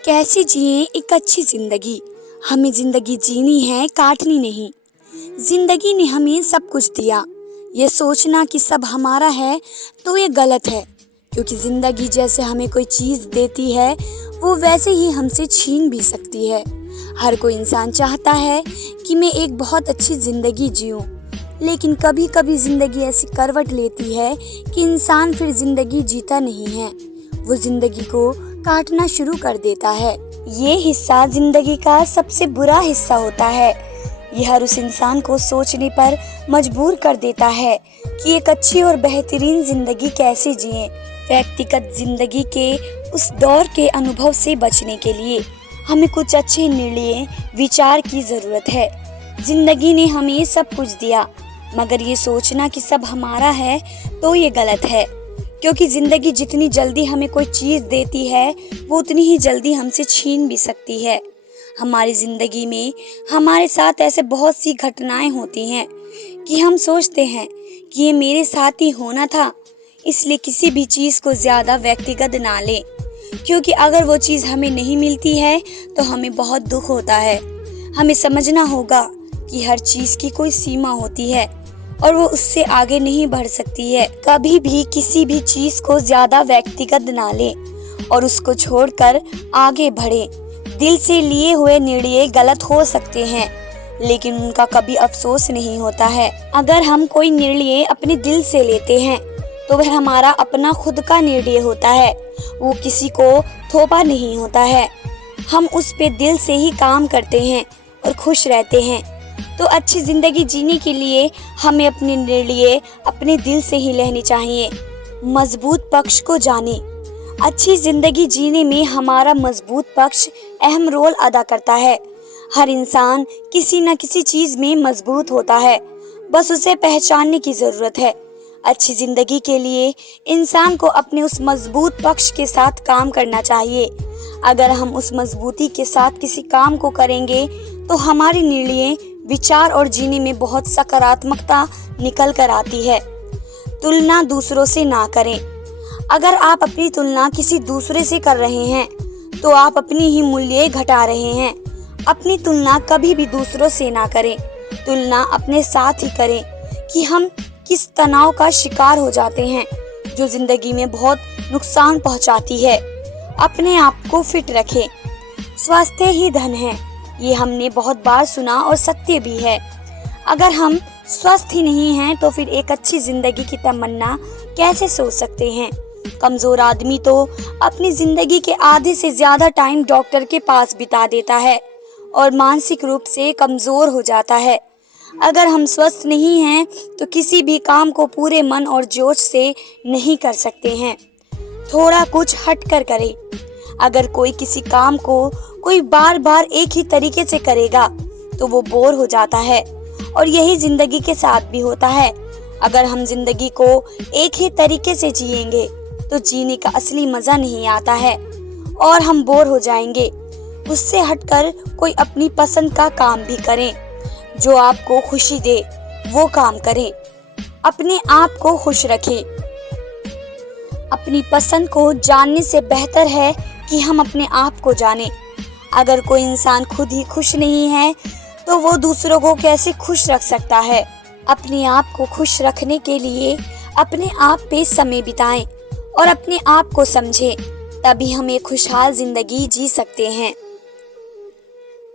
कैसे जिएं एक अच्छी जिंदगी। हमें जिंदगी जीनी है, काटनी नहीं। जिंदगी ने हमें सब कुछ दिया। ये सोचना कि सब हमारा है तो ये गलत है, क्योंकि जिंदगी जैसे हमें कोई चीज़ देती है वो वैसे ही हमसे छीन भी सकती है। हर कोई इंसान चाहता है कि मैं एक बहुत अच्छी ज़िंदगी जीऊँ, लेकिन कभी कभी ज़िंदगी ऐसी करवट लेती है कि इंसान फिर ज़िंदगी जीता नहीं है, वो ज़िंदगी को काटना शुरू कर देता है। ये हिस्सा ज़िंदगी का सबसे बुरा हिस्सा होता है। यह हर उस इंसान को सोचने पर मजबूर कर देता है कि एक अच्छी और बेहतरीन ज़िंदगी कैसे जिएं। व्यक्तिगत ज़िंदगी के उस दौर के अनुभव से बचने के लिए हमें कुछ अच्छे निर्णय विचार की ज़रूरत है। ज़िंदगी ने हमें सब कुछ दिया, मगर ये सोचना कि सब हमारा है तो ये गलत है, क्योंकि ज़िंदगी जितनी जल्दी हमें कोई चीज़ देती है वो उतनी ही जल्दी हमसे छीन भी सकती है। हमारी ज़िंदगी में हमारे साथ ऐसे बहुत सी घटनाएं होती हैं कि हम सोचते हैं कि ये मेरे साथ ही होना था, इसलिए किसी भी चीज़ को ज़्यादा व्यक्तिगत ना लें, क्योंकि अगर वो चीज़ हमें नहीं मिलती है तो हमें बहुत दुख होता है। हमें समझना होगा कि हर चीज़ की कोई सीमा होती है और वो उससे आगे नहीं बढ़ सकती है। कभी भी किसी भी चीज़ को ज़्यादा व्यक्तिगत ना लें और उसको छोड़कर आगे बढ़ें। दिल से लिए हुए निर्णय गलत हो सकते हैं, लेकिन उनका कभी अफसोस नहीं होता है। अगर हम कोई निर्णय अपने दिल से लेते हैं तो वह हमारा अपना खुद का निर्णय होता है, वो किसी को थोपा नहीं होता है। हम उस पे दिल से ही काम करते हैं और खुश रहते हैं। तो अच्छी ज़िंदगी जीने के लिए हमें अपने निर्णय अपने दिल से ही लेने चाहिए। मजबूत पक्ष को जाने। अच्छी ज़िंदगी जीने में हमारा मजबूत पक्ष अहम रोल अदा करता है। हर इंसान किसी न किसी चीज़ में मजबूत होता है, बस उसे पहचानने की ज़रूरत है। अच्छी ज़िंदगी के लिए इंसान को अपने उस मजबूत पक्ष के साथ काम करना चाहिए। अगर हम उस मजबूती के साथ किसी काम को करेंगे तो हमारे निर्णय विचार और जीने में बहुत सकारात्मकता निकल कर आती है। तुलना दूसरों से ना करें। अगर आप अपनी तुलना किसी दूसरे से कर रहे हैं तो आप अपनी ही मूल्य घटा रहे हैं। अपनी तुलना कभी भी दूसरों से ना करें। तुलना अपने साथ ही करें कि हम किस तनाव का शिकार हो जाते हैं, जो जिंदगी में बहुत नुकसान पहुंचाती है। अपने आप को फिट रखें। स्वास्थ्य ही धन है, ये हमने बहुत बार सुना और सत्य भी है। अगर हम स्वस्थ ही नहीं हैं तो फिर एक अच्छी जिंदगी की तमन्ना कैसे सोच सकते हैं। कमजोर आदमी तो अपनी जिंदगी के आधे से ज्यादा टाइम डॉक्टर के पास बिता देता है और मानसिक रूप से कमजोर हो जाता है। अगर हम स्वस्थ नहीं हैं तो किसी भी काम को पूरे मन और जोश से नहीं कर सकते हैं। थोड़ा कुछ हट कर करें। अगर कोई किसी काम को कोई बार बार एक ही तरीके से करेगा तो वो बोर हो जाता है, और यही जिंदगी के साथ भी होता है। अगर हम जिंदगी को एक ही तरीके से जिएंगे तो जीने का असली मजा नहीं आता है और हम बोर हो जाएंगे। उससे हटकर कोई अपनी पसंद का काम भी करें, जो आपको खुशी दे वो काम करें। अपने आप को खुश रखें। अपनी पसंद को जानने से बेहतर है कि हम अपने आप को जानें। अगर कोई इंसान खुद ही खुश नहीं है तो वो दूसरों को कैसे खुश रख सकता है। अपने आप को खुश रखने के लिए अपने आप पे समय बिताएं और अपने आप को समझें, तभी हम एक खुशहाल जिंदगी जी सकते हैं।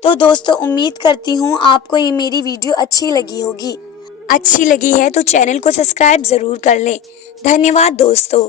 तो दोस्तों, उम्मीद करती हूँ आपको ये मेरी वीडियो अच्छी लगी होगी। अच्छी लगी है तो चैनल को सब्सक्राइब ज़रूर कर लें। धन्यवाद दोस्तों।